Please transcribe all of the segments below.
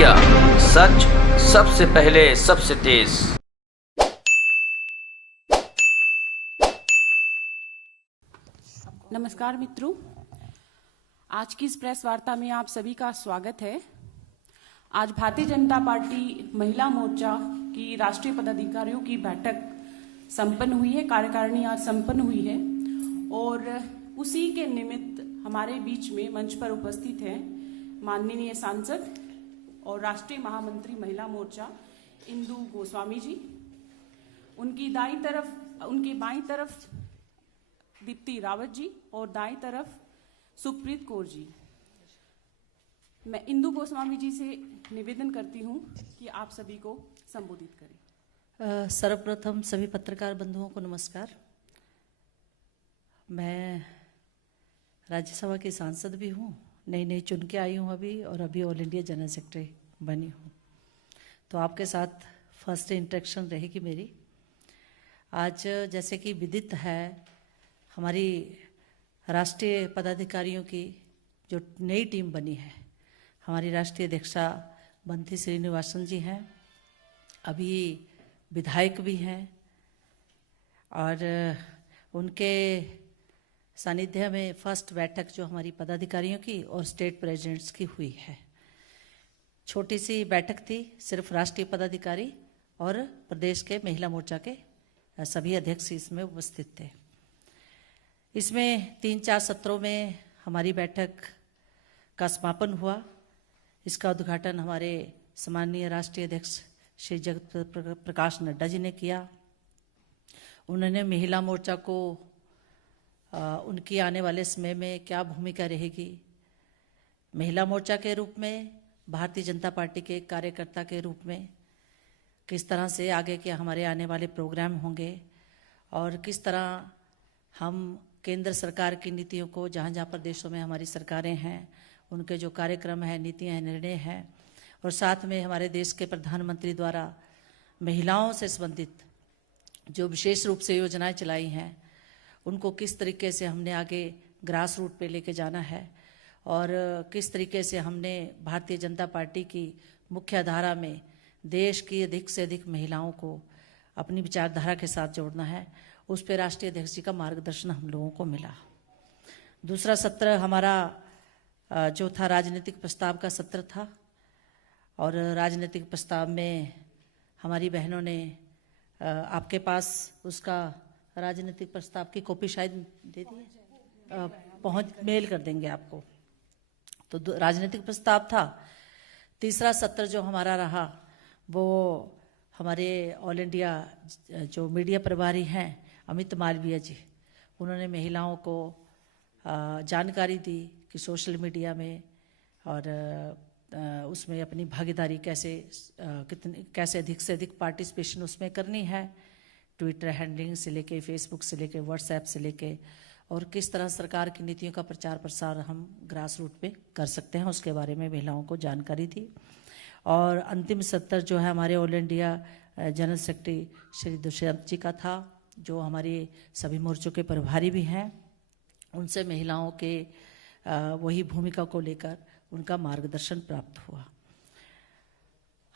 Media, सच सबसे पहले सबसे तेज। नमस्कार मित्रों, आज की इस प्रेस वार्ता में आप सभी का स्वागत है। आज भारतीय जनता पार्टी महिला मोर्चा की राष्ट्रीय पदाधिकारियों की बैठक संपन्न हुई है, कार्यकारिणी आज संपन्न हुई है और उसी के निमित्त हमारे बीच में मंच पर उपस्थित हैं माननीय सांसद और राष्ट्रीय महामंत्री महिला मोर्चा इंदु गोस्वामी जी। उनकी बाईं तरफ दीप्ति रावत जी और दाईं तरफ सुखप्रीत कौर जी। मैं इंदु गोस्वामी जी से निवेदन करती हूँ कि आप सभी को संबोधित करें। सर्वप्रथम सभी पत्रकार बंधुओं को नमस्कार। मैं राज्यसभा की सांसद भी हूँ, नई चुन के आई हूँ अभी, और अभी ऑल इंडिया जनरल सेक्रेटरी बनी हूँ। तो आपके साथ फर्स्ट इंटरेक्शन रहेगी मेरी। आज जैसे कि विदित है, हमारी राष्ट्रीय पदाधिकारियों की जो नई टीम बनी है, हमारी राष्ट्रीय अध्यक्षा बंथी श्रीनिवासन जी हैं, अभी विधायक भी हैं, और उनके सानिध्य में फर्स्ट बैठक जो हमारी पदाधिकारियों की और स्टेट प्रेसिडेंट्स की हुई है। छोटी सी बैठक थी, सिर्फ राष्ट्रीय पदाधिकारी और प्रदेश के महिला मोर्चा के सभी अध्यक्ष इसमें उपस्थित थे। इसमें 3-4 सत्रों में हमारी बैठक का समापन हुआ। इसका उद्घाटन हमारे सम्माननीय राष्ट्रीय अध्यक्ष श्री जगत प्रकाश नड्डा जी ने किया। उन्होंने महिला मोर्चा को उनकी आने वाले समय में क्या भूमिका रहेगी, महिला मोर्चा के रूप में, भारतीय जनता पार्टी के कार्यकर्ता के रूप में किस तरह से आगे के हमारे आने वाले प्रोग्राम होंगे, और किस तरह हम केंद्र सरकार की नीतियों को, जहाँ जहाँ प्रदेशों में हमारी सरकारें हैं, उनके जो कार्यक्रम हैं, नीतियाँ हैं, निर्णय हैं, और साथ में हमारे देश के प्रधानमंत्री द्वारा महिलाओं से संबंधित जो विशेष रूप से योजनाएं चलाई हैं, उनको किस तरीके से हमने आगे ग्रास रूट पे लेके जाना है, और किस तरीके से हमने भारतीय जनता पार्टी की मुख्य धारा में देश की अधिक से अधिक महिलाओं को अपनी विचारधारा के साथ जोड़ना है, उस पर राष्ट्रीय अध्यक्ष जी का मार्गदर्शन हम लोगों को मिला। दूसरा सत्र हमारा जो था राजनीतिक प्रस्ताव का सत्र था, और राजनीतिक प्रस्ताव में हमारी बहनों ने आपके पास उसका राजनीतिक प्रस्ताव की कॉपी शायद दे दी है, पहुँच मेल कर देंगे आपको। तो राजनीतिक प्रस्ताव था। तीसरा सत्र जो हमारा रहा वो हमारे ऑल इंडिया जो मीडिया प्रभारी हैं अमित मालवीय जी, उन्होंने महिलाओं को जानकारी दी कि सोशल मीडिया में और उसमें अपनी भागीदारी कैसे अधिक से अधिक पार्टिसिपेशन उसमें करनी है, ट्विटर हैंडलिंग से लेके, फेसबुक से लेके, व्हाट्सएप से लेके, और किस तरह सरकार की नीतियों का प्रचार प्रसार हम ग्रास रूट पे कर सकते हैं, उसके बारे में महिलाओं को जानकारी दी। और अंतिम सत्र जो है हमारे all India general secretary Shri Dushyant ji का था, जो हमारे सभी मोर्चों के प्रभारी भी हैं, उनसे महिलाओं के वही भूमिका को लेकर उनका मार्गदर्शन प्राप्त हुआ।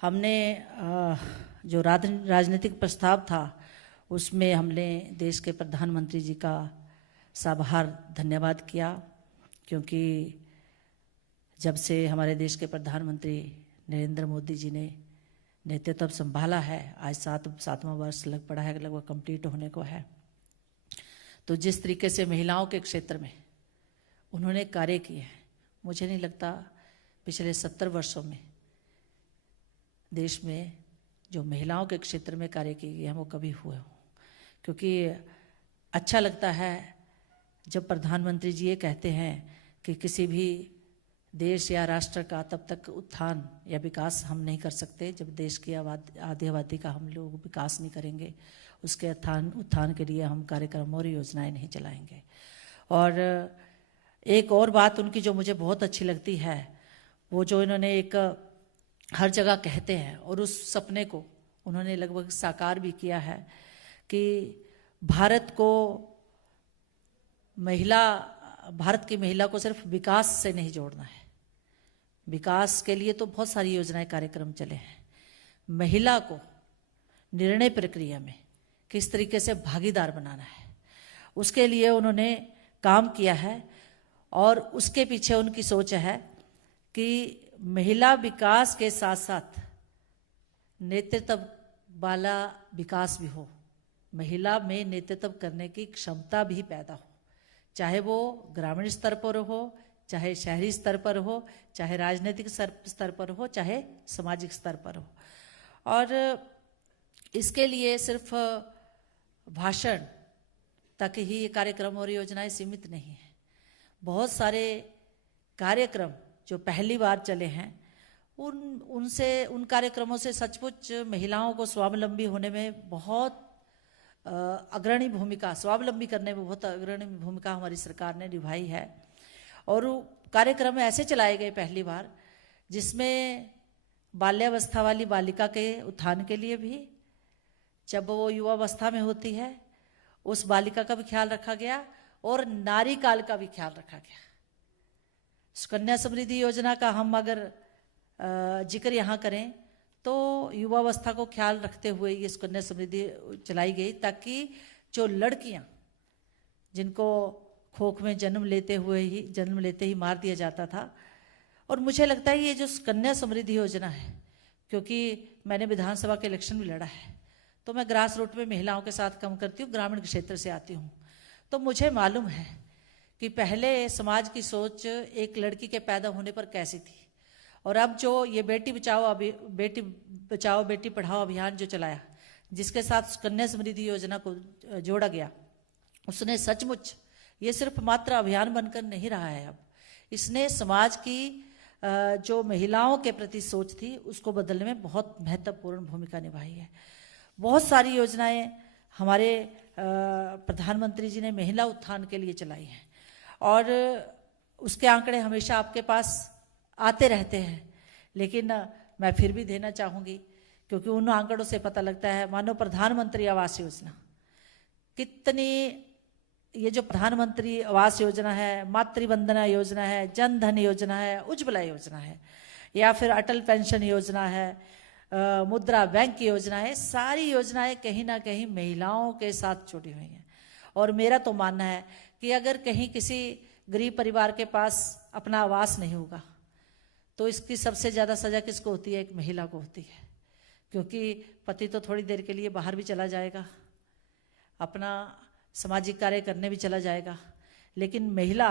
हमने जो राजनीतिक प्रस्ताव था उसमें हमने देश के प्रधानमंत्री जी का साबार धन्यवाद किया, क्योंकि जब से हमारे देश के प्रधानमंत्री नरेंद्र मोदी जी ने नेतृत्व संभाला है, आज सातवां वर्ष लग पड़ा है, लगभग कंप्लीट होने को है, तो जिस तरीके से महिलाओं के क्षेत्र में उन्होंने कार्य किए हैं, मुझे नहीं लगता पिछले 70 वर्षों में देश में जो महिलाओं के क्षेत्र में कार्य किए गए हैं वो कभी हुए हों। क्योंकि अच्छा लगता है जब प्रधानमंत्री जी ये कहते हैं कि किसी भी देश या राष्ट्र का तब तक उत्थान या विकास हम नहीं कर सकते जब देश की आधी आबादी का हम लोग विकास नहीं करेंगे, उसके उत्थान के लिए हम कार्यक्रम और योजनाएं नहीं चलाएंगे। और एक और बात उनकी जो मुझे बहुत अच्छी लगती है, वो जो इन्होंने एक हर जगह कहते हैं, और उस सपने को उन्होंने लगभग साकार भी किया है कि भारत की महिला को सिर्फ विकास से नहीं जोड़ना है, विकास के लिए तो बहुत सारी योजनाएं कार्यक्रम चले हैं। महिला को निर्णय प्रक्रिया में किस तरीके से भागीदार बनाना है, उसके लिए उन्होंने काम किया है और उसके पीछे उनकी सोच है कि महिला विकास के साथ साथ नेतृत्व वाला विकास भी हो, महिला में नेतृत्व करने की क्षमता भी पैदा हो, चाहे वो ग्रामीण स्तर पर हो, चाहे शहरी स्तर पर हो, चाहे राजनीतिक स्तर पर हो, चाहे सामाजिक स्तर पर हो। और इसके लिए सिर्फ भाषण तक ही ये कार्यक्रम और योजनाएं सीमित नहीं हैं। बहुत सारे कार्यक्रम जो पहली बार चले हैं उन कार्यक्रमों से सचमुच महिलाओं को स्वावलंबी होने में बहुत अग्रणी भूमिका, स्वावलंबी करने में बहुत अग्रणी भूमिका हमारी सरकार ने निभाई है। और कार्यक्रम ऐसे चलाए गए पहली बार जिसमें बाल्यावस्था वाली बालिका के उत्थान के लिए भी, जब वो युवावस्था में होती है उस बालिका का भी ख्याल रखा गया और नारी काल का भी ख्याल रखा गया। सुकन्या समृद्धि योजना का हम अगर जिक्र यहाँ करें तो युवावस्था को ख्याल रखते हुए ये सुकन्या समृद्धि चलाई गई, ताकि जो लड़कियाँ जिनको खोख में जन्म लेते ही मार दिया जाता था, और मुझे लगता है ये जो सुकन्या समृद्धि योजना है, क्योंकि मैंने विधानसभा के इलेक्शन भी लड़ा है तो मैं ग्रास रूट में महिलाओं के साथ काम करती हूँ, ग्रामीण क्षेत्र से आती हूँ, तो मुझे मालूम है कि पहले समाज की सोच एक लड़की के पैदा होने पर कैसी थी, और अब जो ये बेटी बचाओ बेटी पढ़ाओ अभियान जो चलाया, जिसके साथ सुकन्या समृद्धि योजना को जोड़ा गया, उसने सचमुच ये सिर्फ मात्र अभियान बनकर नहीं रहा है, अब इसने समाज की जो महिलाओं के प्रति सोच थी उसको बदलने में बहुत महत्वपूर्ण भूमिका निभाई है। बहुत सारी योजनाएं हमारे प्रधानमंत्री जी ने महिला उत्थान के लिए चलाई हैं और उसके आंकड़े हमेशा आपके पास आते रहते हैं, लेकिन मैं फिर भी देना चाहूँगी क्योंकि उन आंकड़ों से पता लगता है। मानो प्रधानमंत्री आवास योजना कितनी, ये जो प्रधानमंत्री आवास योजना है, मातृवंदना योजना है, जन धन योजना है, उज्ज्वला योजना है, या फिर अटल पेंशन योजना है, मुद्रा बैंक की योजना है, सारी योजनाएं कहीं ना कहीं महिलाओं के साथ जुड़ी हुई हैं। और मेरा तो मानना है कि अगर कहीं किसी गरीब परिवार के पास अपना आवास नहीं होगा तो इसकी सबसे ज़्यादा सज़ा किसको होती है? एक महिला को होती है, क्योंकि पति तो थोड़ी देर के लिए बाहर भी चला जाएगा, अपना सामाजिक कार्य करने भी चला जाएगा, लेकिन महिला,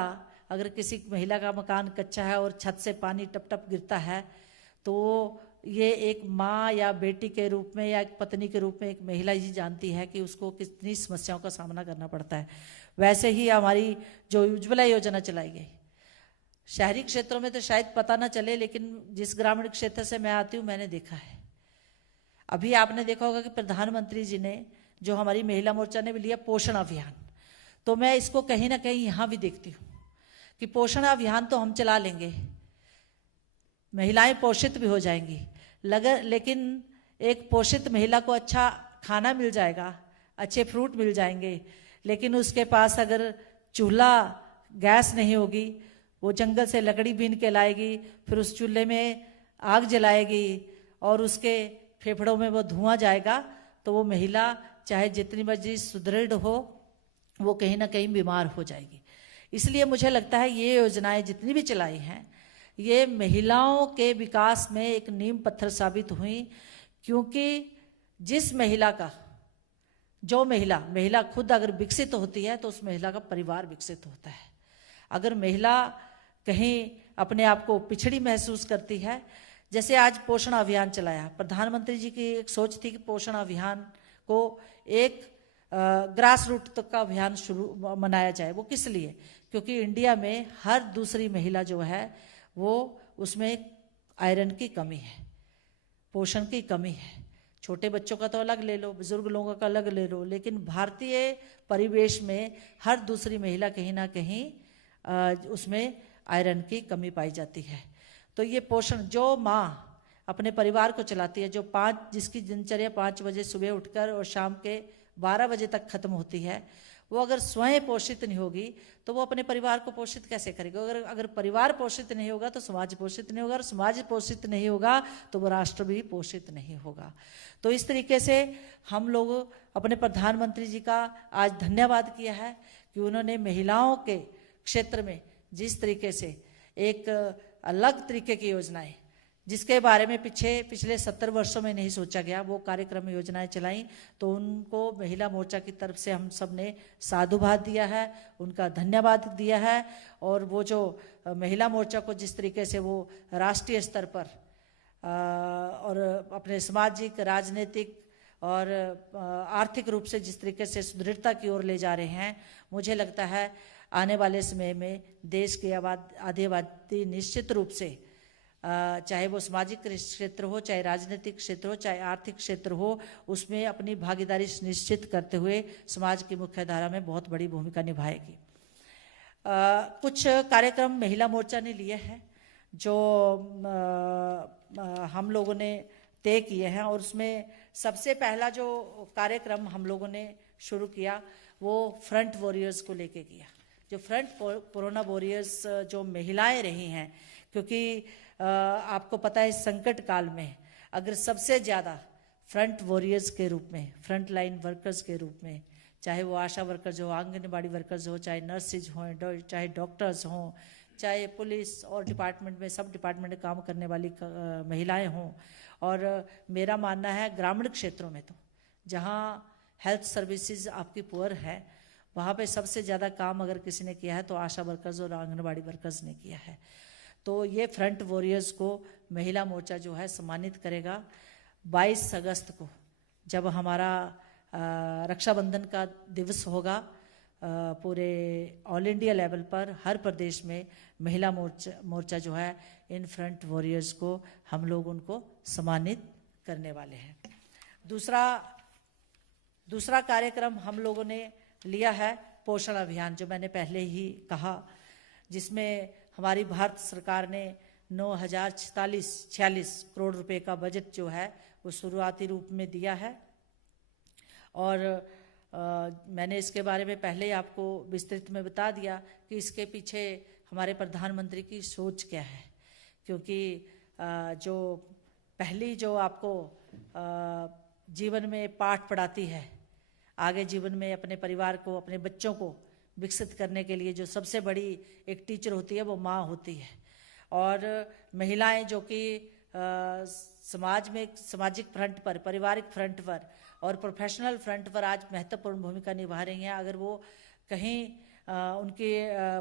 अगर किसी महिला का मकान कच्चा है और छत से पानी टप टप गिरता है तो ये एक माँ या बेटी के रूप में या एक पत्नी के रूप में एक महिला ही जानती है कि उसको कितनी समस्याओं का सामना करना पड़ता है। वैसे ही हमारी जो उज्ज्वला योजना चलाई गई, शहरी क्षेत्रों में तो शायद पता ना चले, लेकिन जिस ग्रामीण क्षेत्र से मैं आती हूँ मैंने देखा है। अभी आपने देखा होगा कि प्रधानमंत्री जी ने जो हमारी महिला मोर्चा ने भी लिया पोषण अभियान, तो मैं इसको कहीं ना कहीं यहाँ भी देखती हूँ कि पोषण अभियान तो हम चला लेंगे, महिलाएं पोषित भी हो जाएंगी, लेकिन एक पोषित महिला को अच्छा खाना मिल जाएगा, अच्छे फ्रूट मिल जाएंगे, लेकिन उसके पास अगर चूल्हा गैस नहीं होगी, वो जंगल से लकड़ी बीन के लाएगी, फिर उस चूल्हे में आग जलाएगी और उसके फेफड़ों में वो धुआं जाएगा, तो वो महिला चाहे जितनी मर्जी सुदृढ़ हो वो कहीं ना कहीं बीमार हो जाएगी। इसलिए मुझे लगता है ये योजनाएं जितनी भी चलाई हैं ये महिलाओं के विकास में एक नींव पत्थर साबित हुई, क्योंकि जिस महिला का, जो महिला खुद अगर विकसित होती है तो उस महिला का परिवार विकसित होता है। अगर महिला कहीं अपने आप को पिछड़ी महसूस करती है, जैसे आज पोषण अभियान चलाया, प्रधानमंत्री जी की एक सोच थी कि पोषण अभियान को एक ग्रास रूट तक का अभियान मनाया जाए। वो किस लिए? क्योंकि इंडिया में हर दूसरी महिला जो है वो उसमें आयरन की कमी है, पोषण की कमी है। छोटे बच्चों का तो अलग ले लो, बुजुर्ग लोगों का अलग ले लो, लेकिन भारतीय परिवेश में हर दूसरी महिला कहीं ना कहीं उसमें आयरन की कमी पाई जाती है। तो ये पोषण, जो माँ अपने परिवार को चलाती है, जिसकी दिनचर्या 5 बजे सुबह उठकर और शाम के 12 बजे तक खत्म होती है, वो अगर स्वयं पोषित नहीं होगी तो वो अपने परिवार को पोषित कैसे करेगी। अगर परिवार पोषित नहीं होगा तो समाज पोषित नहीं होगा, और समाज पोषित नहीं होगा तो वो राष्ट्र भी पोषित नहीं होगा। तो इस तरीके से हम लोग अपने प्रधानमंत्री जी का आज धन्यवाद किया है कि उन्होंने महिलाओं के क्षेत्र में जिस तरीके से एक अलग तरीके की योजनाएं, जिसके बारे में पिछले 70 वर्षों में नहीं सोचा गया, वो कार्यक्रम योजनाएं चलाई, तो उनको महिला मोर्चा की तरफ से हम सब ने साधुवाद दिया है, उनका धन्यवाद दिया है। और वो जो महिला मोर्चा को जिस तरीके से वो राष्ट्रीय स्तर पर और अपने सामाजिक, राजनीतिक और आर्थिक रूप से जिस तरीके से सुदृढ़ता की ओर ले जा रहे हैं, मुझे लगता है आने वाले समय में देश की आधी आबादी निश्चित रूप से, चाहे वो सामाजिक क्षेत्र हो, चाहे राजनीतिक क्षेत्र हो, चाहे आर्थिक क्षेत्र हो, उसमें अपनी भागीदारी सुनिश्चित करते हुए समाज की मुख्य धारा में बहुत बड़ी भूमिका निभाएगी। कुछ कार्यक्रम महिला मोर्चा ने लिए हैं जो हम लोगों ने तय किए हैं, और उसमें सबसे पहला जो कार्यक्रम हम लोगों ने शुरू किया वो फ्रंट वॉरियर्स को लेके किया। जो फ्रंट कोरोना वॉरियर्स जो महिलाएं रही हैं, क्योंकि आपको पता है इस संकट काल में अगर सबसे ज़्यादा फ्रंट वॉरियर्स के रूप में, फ्रंट लाइन वर्कर्स के रूप में, चाहे वो आशा वर्कर्स हो, आंगनबाड़ी वर्कर्स हो, चाहे नर्सिज हों, चाहे डॉक्टर्स हों, चाहे पुलिस और डिपार्टमेंट में, सब डिपार्टमेंट में काम करने वाली महिलाएं हों, और मेरा मानना है ग्रामीण क्षेत्रों में तो जहाँ हेल्थ सर्विसेज आपकी पुअर है, वहाँ पे सबसे ज़्यादा काम अगर किसी ने किया है तो आशा वर्कर्स और आंगनबाड़ी वर्कर्स ने किया है। तो ये फ्रंट वॉरियर्स को महिला मोर्चा जो है सम्मानित करेगा। 22 अगस्त को जब हमारा रक्षाबंधन का दिवस होगा, पूरे ऑल इंडिया लेवल पर हर प्रदेश में महिला मोर्चा जो है इन फ्रंट वॉरियर्स को हम लोग उनको सम्मानित करने वाले हैं। दूसरा कार्यक्रम हम लोगों ने लिया है पोषण अभियान, जो मैंने पहले ही कहा, जिसमें हमारी भारत सरकार ने 9,046 करोड़ रुपए का बजट जो है वो शुरुआती रूप में दिया है। और मैंने इसके बारे में पहले ही आपको विस्तृत में बता दिया कि इसके पीछे हमारे प्रधानमंत्री की सोच क्या है, क्योंकि जो पहली जो आपको जीवन में पाठ पढ़ाती है, आगे जीवन में अपने परिवार को, अपने बच्चों को विकसित करने के लिए जो सबसे बड़ी एक टीचर होती है वो माँ होती है। और महिलाएं जो कि समाज में, सामाजिक फ्रंट पर, पारिवारिक फ्रंट पर और प्रोफेशनल फ्रंट पर आज महत्वपूर्ण भूमिका निभा रही हैं। अगर वो कहीं उनके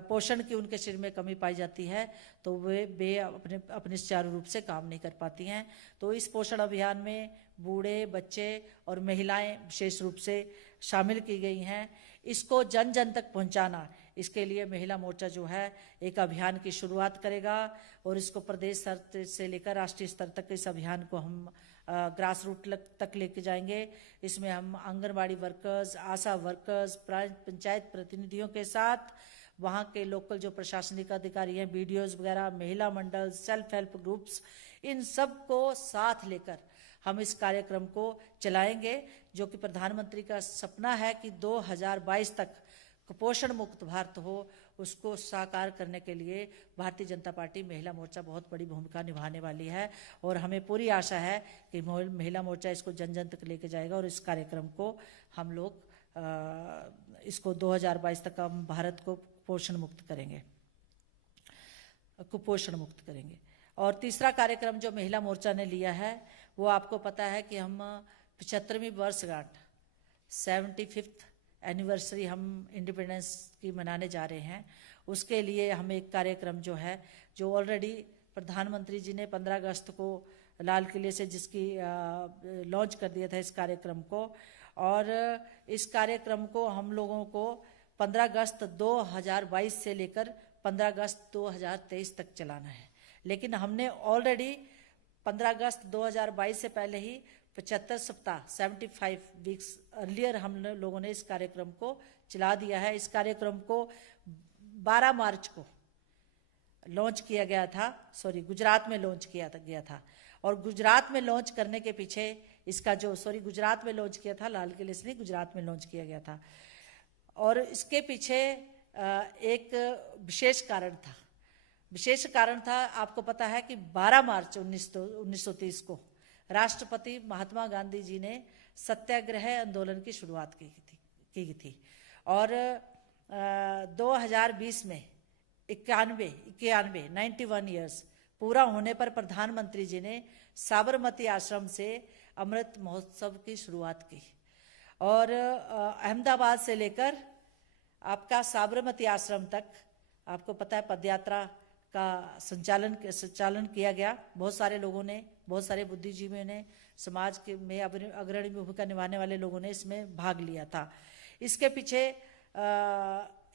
पोषण की उनके शरीर में कमी पाई जाती है तो वे अपने सुचारू रूप से काम नहीं कर पाती हैं। तो इस पोषण अभियान में बूढ़े, बच्चे और महिलाएं विशेष रूप से शामिल की गई हैं। इसको जन जन तक पहुंचाना, इसके लिए महिला मोर्चा जो है एक अभियान की शुरुआत करेगा, और इसको प्रदेश स्तर से लेकर राष्ट्रीय स्तर तक इस अभियान को हम ग्रास रूट तक लेके जाएंगे। इसमें हम आंगनबाड़ी वर्कर्स, आशा वर्कर्स, पंचायत प्रतिनिधियों के साथ वहाँ के लोकल जो प्रशासनिक अधिकारी हैं, BDOs वगैरह, महिला मंडल, सेल्फ हेल्प ग्रुप्स, इन सब को साथ लेकर हम इस कार्यक्रम को चलाएंगे, जो कि प्रधानमंत्री का सपना है कि 2022 तक कुपोषण मुक्त भारत हो। उसको साकार करने के लिए भारतीय जनता पार्टी महिला मोर्चा बहुत बड़ी भूमिका निभाने वाली है, और हमें पूरी आशा है कि महिला मोर्चा इसको जन जन तक लेके जाएगा, और इस कार्यक्रम को हम लोग इसको 2022 तक हम भारत को कुपोषण मुक्त करेंगे। और तीसरा कार्यक्रम जो महिला मोर्चा ने लिया है वो आपको पता है कि हम 75वीं वर्षगांठ 75th एनिवर्सरी हम इंडिपेंडेंस की मनाने जा रहे हैं। उसके लिए हम एक कार्यक्रम जो है, जो ऑलरेडी प्रधानमंत्री जी ने 15 अगस्त को लाल किले से जिसकी लॉन्च कर दिया था इस कार्यक्रम को, और इस कार्यक्रम को हम लोगों को 15 अगस्त 2022 से लेकर 15 अगस्त 2023 तक चलाना है। लेकिन हमने ऑलरेडी 15 अगस्त 2022 से पहले ही 75 सप्ताह 75 वीक्स अर्लियर हम लोगों ने इस कार्यक्रम को चला दिया है। इस कार्यक्रम को 12 मार्च को लॉन्च किया गया था, गुजरात में लॉन्च किया गया था। और गुजरात में लॉन्च करने के पीछे इसका जो गुजरात में लॉन्च किया था, लाल किले से नहीं, गुजरात में लॉन्च किया गया था। और इसके पीछे एक विशेष कारण था। विशेष कारण था, आपको पता है कि 12 मार्च 1930 को राष्ट्रपति महात्मा गांधी जी ने सत्याग्रह आंदोलन की शुरुआत की थी और 2020 में 91 ईयर्स पूरा होने पर प्रधानमंत्री जी ने साबरमती आश्रम से अमृत महोत्सव की शुरुआत की और अहमदाबाद से लेकर आपका साबरमती आश्रम तक आपको पता है पदयात्रा का संचालन किया गया। बहुत सारे लोगों ने, बहुत सारे बुद्धिजीवियों ने, समाज के में अग्रणी भूमिका निभाने वाले लोगों ने इसमें भाग लिया था। इसके पीछे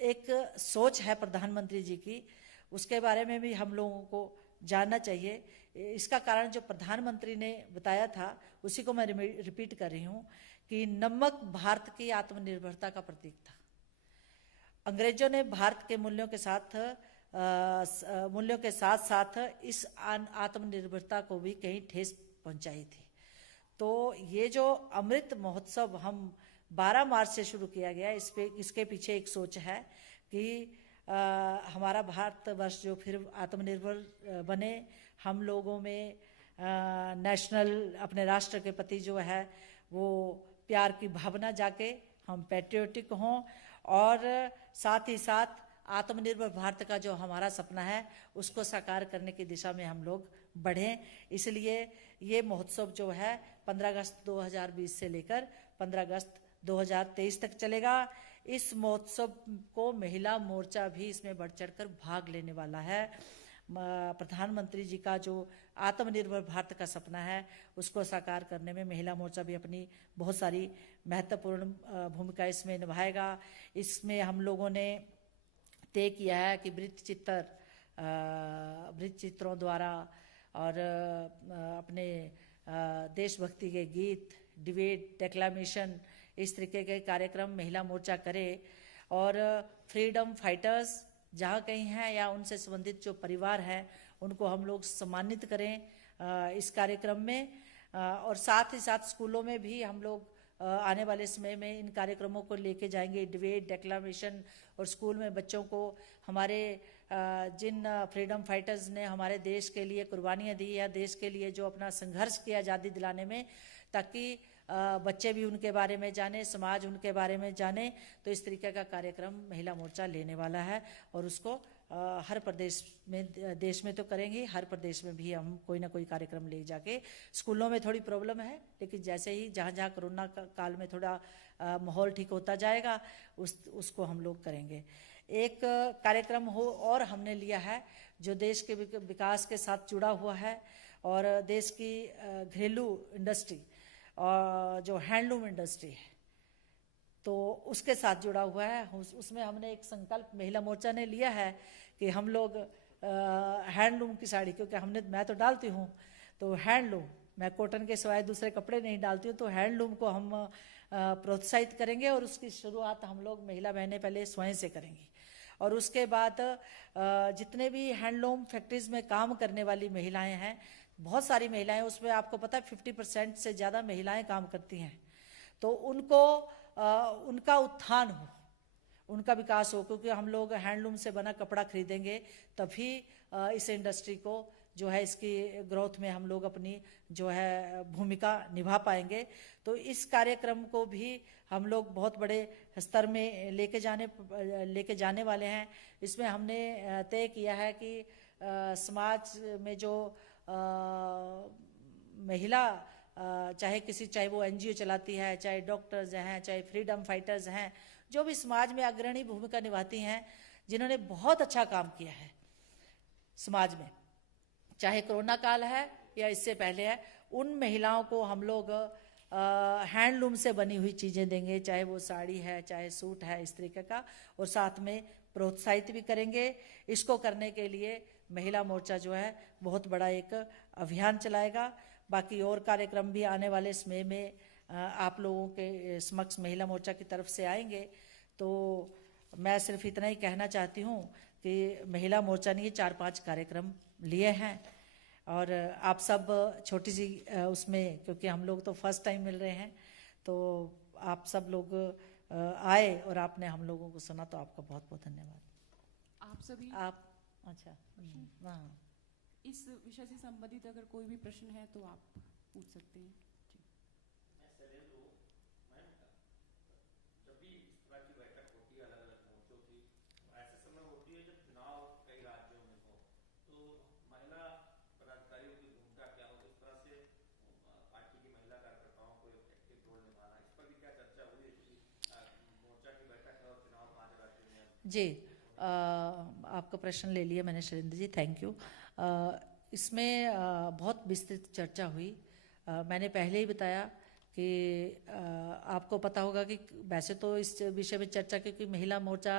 एक सोच है प्रधानमंत्री जी की, उसके बारे में भी हम लोगों को जानना चाहिए। इसका कारण जो प्रधानमंत्री ने बताया था उसी को मैं रिपीट कर रही हूँ कि नमक भारत की आत्मनिर्भरता का प्रतीक था। अंग्रेजों ने भारत के मूल्यों के साथ साथ इस आत्मनिर्भरता को भी कहीं ठेस पहुंचाई थी। तो ये जो अमृत महोत्सव हम 12 मार्च से शुरू किया गया, इसके पीछे एक सोच है कि हमारा भारतवर्ष जो फिर आत्मनिर्भर बने, हम लोगों में नेशनल अपने राष्ट्र के प्रति जो है वो प्यार की भावना जाके हम पैट्रियोटिक हों और साथ ही साथ आत्मनिर्भर भारत का जो हमारा सपना है उसको साकार करने की दिशा में हम लोग बढ़ें। इसलिए ये महोत्सव जो है 15 अगस्त 2020 से लेकर 15 अगस्त 2023 तक चलेगा। इस महोत्सव को महिला मोर्चा भी इसमें बढ़ चढ़कर भाग लेने वाला है। प्रधानमंत्री जी का जो आत्मनिर्भर भारत का सपना है उसको साकार करने में महिला मोर्चा भी अपनी बहुत सारी महत्वपूर्ण भूमिका इसमें निभाएगा। इसमें हम लोगों ने तय किया है कि वृत्त चित्रों द्वारा और अपने देशभक्ति के गीत, डिबेट, डेक्लामेशन, इस तरीके के कार्यक्रम महिला मोर्चा करे और फ्रीडम फाइटर्स जहाँ कहीं हैं या उनसे संबंधित जो परिवार हैं उनको हम लोग सम्मानित करें इस कार्यक्रम में। और साथ ही साथ स्कूलों में भी हम लोग आने वाले समय में इन कार्यक्रमों को लेके जाएंगे, डिबेट, डेक्लामेशन, और स्कूल में बच्चों को हमारे जिन फ्रीडम फाइटर्स ने हमारे देश के लिए कुर्बानियाँ दी या देश के लिए जो अपना संघर्ष किया आज़ादी दिलाने में, ताकि बच्चे भी उनके बारे में जाने, समाज उनके बारे में जाने। तो इस तरीके का कार्यक्रम महिला मोर्चा लेने वाला है और उसको हर प्रदेश में, देश में तो करेंगे, हर प्रदेश में भी हम कोई ना कोई कार्यक्रम ले जाके। स्कूलों में थोड़ी प्रॉब्लम है, लेकिन जैसे ही जहाँ जहाँ कोरोना काल में थोड़ा माहौल ठीक होता जाएगा उसको हम लोग करेंगे। एक कार्यक्रम हो और हमने लिया है जो देश के विकास के साथ जुड़ा हुआ है और देश की घरेलू इंडस्ट्री और जो हैंडलूम इंडस्ट्री है तो उसके साथ जुड़ा हुआ है। उसमें हमने एक संकल्प महिला मोर्चा ने लिया है कि हम लोग हैंडलूम की साड़ी, क्योंकि मैं तो डालती हूँ तो हैंडलूम, मैं कॉटन के सिवाय दूसरे कपड़े नहीं डालती हूँ, तो हैंडलूम को हम प्रोत्साहित करेंगे और उसकी शुरुआत हम लोग महिला बहनें पहले स्वयं से करेंगी। और उसके बाद जितने भी हैंडलूम फैक्ट्रीज में काम करने वाली महिलाएं हैं, बहुत सारी महिलाएं, उसमें आपको पता है 50% से ज़्यादा महिलाएं काम करती हैं, तो उनको उनका उत्थान हो, उनका विकास हो, क्योंकि हम लोग हैंडलूम से बना कपड़ा खरीदेंगे तभी इस इंडस्ट्री को जो है इसकी ग्रोथ में हम लोग अपनी जो है भूमिका निभा पाएंगे। तो इस कार्यक्रम को भी हम लोग बहुत बड़े स्तर में लेके जाने वाले हैं। इसमें हमने तय किया है कि समाज में जो महिला चाहे वो एनजीओ चलाती है, चाहे डॉक्टर्स हैं, चाहे फ्रीडम फाइटर्स हैं, जो भी समाज में अग्रणी भूमिका निभाती हैं, जिन्होंने बहुत अच्छा काम किया है समाज में, चाहे कोरोना काल है या इससे पहले है, उन महिलाओं को हम लोग हैंडलूम से बनी हुई चीज़ें देंगे, चाहे वो साड़ी है, चाहे सूट है, इस तरीके का, और साथ में प्रोत्साहित भी करेंगे। इसको करने के लिए महिला मोर्चा जो है बहुत बड़ा एक अभियान चलाएगा। बाकी और कार्यक्रम भी आने वाले समय में आप लोगों के समक्ष महिला मोर्चा की तरफ से आएंगे। तो मैं सिर्फ इतना ही कहना चाहती हूँ कि महिला मोर्चा ने ये 4-5 कार्यक्रम लिए हैं और आप सब छोटी सी उसमें, क्योंकि हम लोग तो फर्स्ट टाइम मिल रहे हैं, तो आप सब लोग आए और आपने हम लोगों को सुना, तो आपका बहुत बहुत धन्यवाद। आप सभी आप अच्छा हाँ, इस विषय से संबंधित अगर कोई भी प्रश्न है तो आप पूछ सकते हैं। जब भी इस तरह की बैठक होती है अलग अलग मोर्चों की, ऐसे समय होती है जब चुनाव कई राज्यों में हो, तो महिला पदाधिकारियों की भूमिका क्या हो, किस तरह से पार्टी की महिला कार्यकर्ताओं को एक एक्टिव रोल निभाना, इस पर भी क्या चर्चा हुई कि मोर्चा की बैठक है और चुनाव 5 राज्यों में? जी आपका प्रश्न ले लिया मैंने शैलेंद्र जी, थैंक यू। इसमें बहुत विस्तृत चर्चा हुई। मैंने पहले ही बताया कि आपको पता होगा कि वैसे तो इस विषय में चर्चा, क्योंकि महिला मोर्चा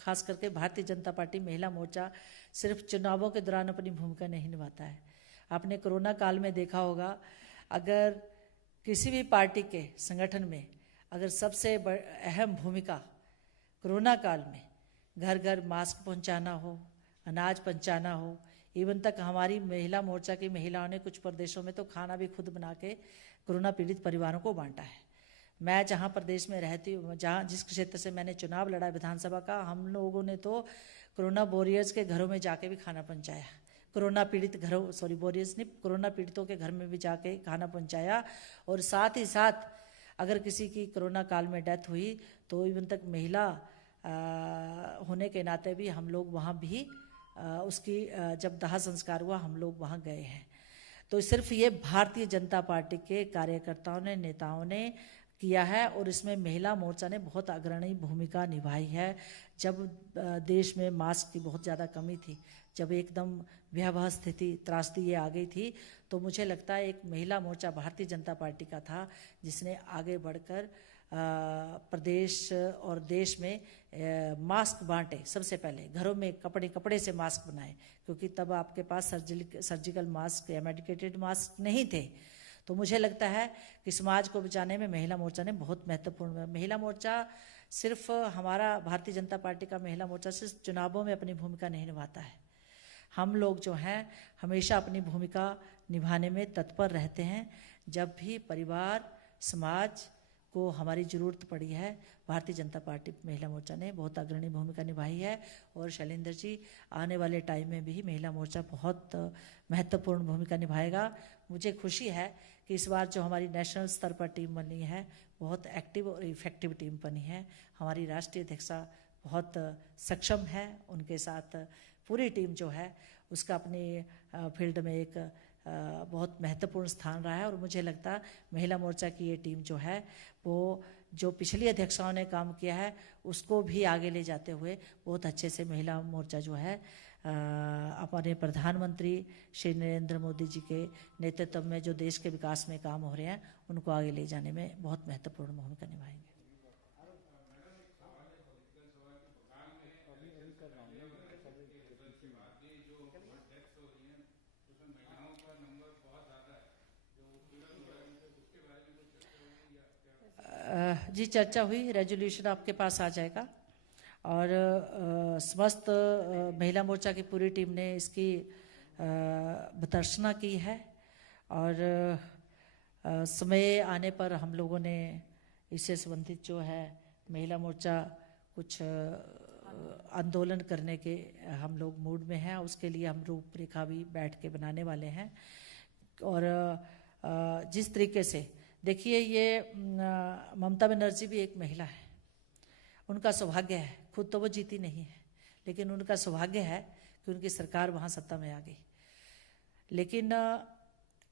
खास करके भारतीय जनता पार्टी महिला मोर्चा सिर्फ चुनावों के दौरान अपनी भूमिका नहीं निभाता है। आपने कोरोना काल में देखा होगा, अगर किसी भी पार्टी के संगठन में अगर सबसे अहम भूमिका कोरोना काल में घर घर मास्क पहुंचाना हो, अनाज पहुंचाना हो, इवन तक हमारी महिला मोर्चा की महिलाओं ने कुछ प्रदेशों में तो खाना भी खुद बना के कोरोना पीड़ित परिवारों को बांटा है। मैं जहां प्रदेश में रहती हूँ, जहां जिस क्षेत्र से मैंने चुनाव लड़ा विधानसभा का, हम लोगों ने तो कोरोना वॉरियर्स के घरों में जाके भी खाना पहुंचाया। कोरोना पीड़ित घरों, सॉरी वॉरियर्स नहीं, कोरोना पीड़ितों के घर में भी जाके खाना पहुंचाया। और साथ ही साथ अगर किसी की कोरोना काल में डेथ हुई तो इवन तक महिला होने के नाते भी हम लोग वहाँ भी उसकी जब दाह संस्कार हुआ हम लोग वहाँ गए हैं। तो सिर्फ ये भारतीय जनता पार्टी के कार्यकर्ताओं ने, नेताओं ने किया है और इसमें महिला मोर्चा ने बहुत अग्रणी भूमिका निभाई है। जब देश में मास्क की बहुत ज़्यादा कमी थी, जब एकदम भयावह स्थिति त्रासदी ये आ गई थी, तो मुझे लगता है एक महिला मोर्चा भारतीय जनता पार्टी का था जिसने आगे बढ़कर प्रदेश और देश में मास्क बांटे। सबसे पहले घरों में कपड़े से मास्क बनाए, क्योंकि तब आपके पास सर्जिकल मास्क या मेडिकेटेड मास्क नहीं थे। तो मुझे लगता है कि समाज को बचाने में महिला मोर्चा ने बहुत महत्वपूर्ण, महिला मोर्चा सिर्फ हमारा भारतीय जनता पार्टी का महिला मोर्चा सिर्फ चुनावों में अपनी भूमिका नहीं निभाता है। हम लोग जो हैं हमेशा अपनी भूमिका निभाने में तत्पर रहते हैं। जब भी परिवार समाज को हमारी ज़रूरत पड़ी है, भारतीय जनता पार्टी महिला मोर्चा ने बहुत अग्रणी भूमिका निभाई है। और शैलेंद्र जी, आने वाले टाइम में भी महिला मोर्चा बहुत महत्वपूर्ण भूमिका निभाएगा। मुझे खुशी है कि इस बार जो हमारी नेशनल स्तर पर टीम बनी है बहुत एक्टिव और इफेक्टिव टीम बनी है। हमारी राष्ट्रीय अध्यक्षा बहुत सक्षम है, उनके साथ पूरी टीम जो है उसका अपनी फील्ड में एक बहुत महत्वपूर्ण स्थान रहा है। और मुझे लगता है महिला मोर्चा की ये टीम जो है वो जो पिछली अध्यक्षाओं ने काम किया है उसको भी आगे ले जाते हुए बहुत अच्छे से महिला मोर्चा जो है अपने प्रधानमंत्री श्री नरेंद्र मोदी जी के नेतृत्व में जो देश के विकास में काम हो रहे हैं उनको आगे ले जाने में बहुत महत्वपूर्ण भूमिका निभाएंगे। जी चर्चा हुई, रेजोल्यूशन आपके पास आ जाएगा और समस्त महिला मोर्चा की पूरी टीम ने इसकी भर्त्सना की है। और समय आने पर हम लोगों ने इससे संबंधित जो है महिला मोर्चा कुछ आंदोलन करने के हम लोग मूड में हैं। उसके लिए हम रूपरेखा भी बैठ के बनाने वाले हैं। और जिस तरीके से देखिए, ये ममता बनर्जी भी एक महिला है, उनका सौभाग्य है, खुद तो वो जीती नहीं है लेकिन उनका सौभाग्य है कि उनकी सरकार वहाँ सत्ता में आ गई। लेकिन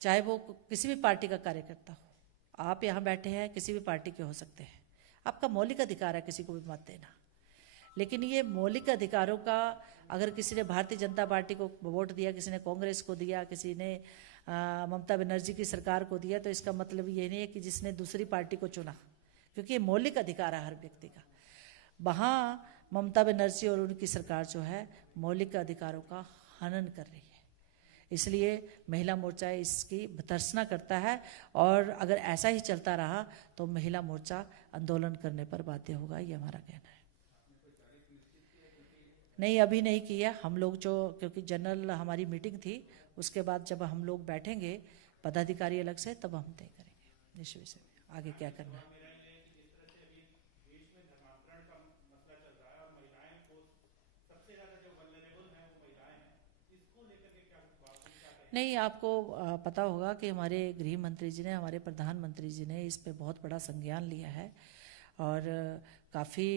चाहे वो किसी भी पार्टी का कार्यकर्ता हो, आप यहाँ बैठे हैं किसी भी पार्टी के हो सकते हैं, आपका मौलिक अधिकार है किसी को भी मत देना। लेकिन ये मौलिक अधिकारों का अगर किसी ने भारतीय जनता पार्टी को वोट दिया, किसी ने कांग्रेस को दिया, किसी ने ममता बनर्जी की सरकार को दिया, तो इसका मतलब ये नहीं है कि जिसने दूसरी पार्टी को चुना, क्योंकि ये मौलिक अधिकार है हर व्यक्ति का। वहाँ ममता बनर्जी और उनकी सरकार जो है मौलिक अधिकारों का हनन कर रही है। इसलिए महिला मोर्चा इसकी भर्त्सना करता है और अगर ऐसा ही चलता रहा तो महिला मोर्चा आंदोलन करने पर बाध्य होगा, ये हमारा कहना है। नहीं, अभी नहीं किया हम लोग, जो क्योंकि जनरल हमारी मीटिंग थी, उसके बाद जब हम लोग बैठेंगे पदाधिकारी अलग से, तब हम तय करेंगे इस विषय में आगे क्या करना है। नहीं, आपको पता होगा कि हमारे गृह मंत्री जी ने, हमारे प्रधानमंत्री जी ने इस पे बहुत बड़ा संज्ञान लिया है और काफ़ी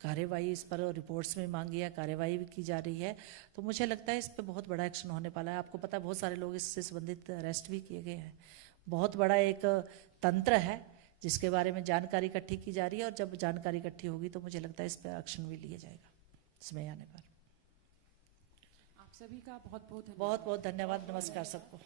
कार्यवाही इस पर रिपोर्ट्स में मांगी है, कार्यवाही भी की जा रही है। तो मुझे लगता है इस पे बहुत बड़ा एक्शन होने वाला है। आपको पता है बहुत सारे लोग इससे संबंधित अरेस्ट भी किए गए हैं। बहुत बड़ा एक तंत्र है जिसके बारे में जानकारी इकट्ठी की जा रही है और जब जानकारी इकट्ठी होगी तो मुझे लगता है इस पर एक्शन भी लिया जाएगा समय आने पर। आप सभी का बहुत बहुत बहुत बहुत धन्यवाद। नमस्कार सबको।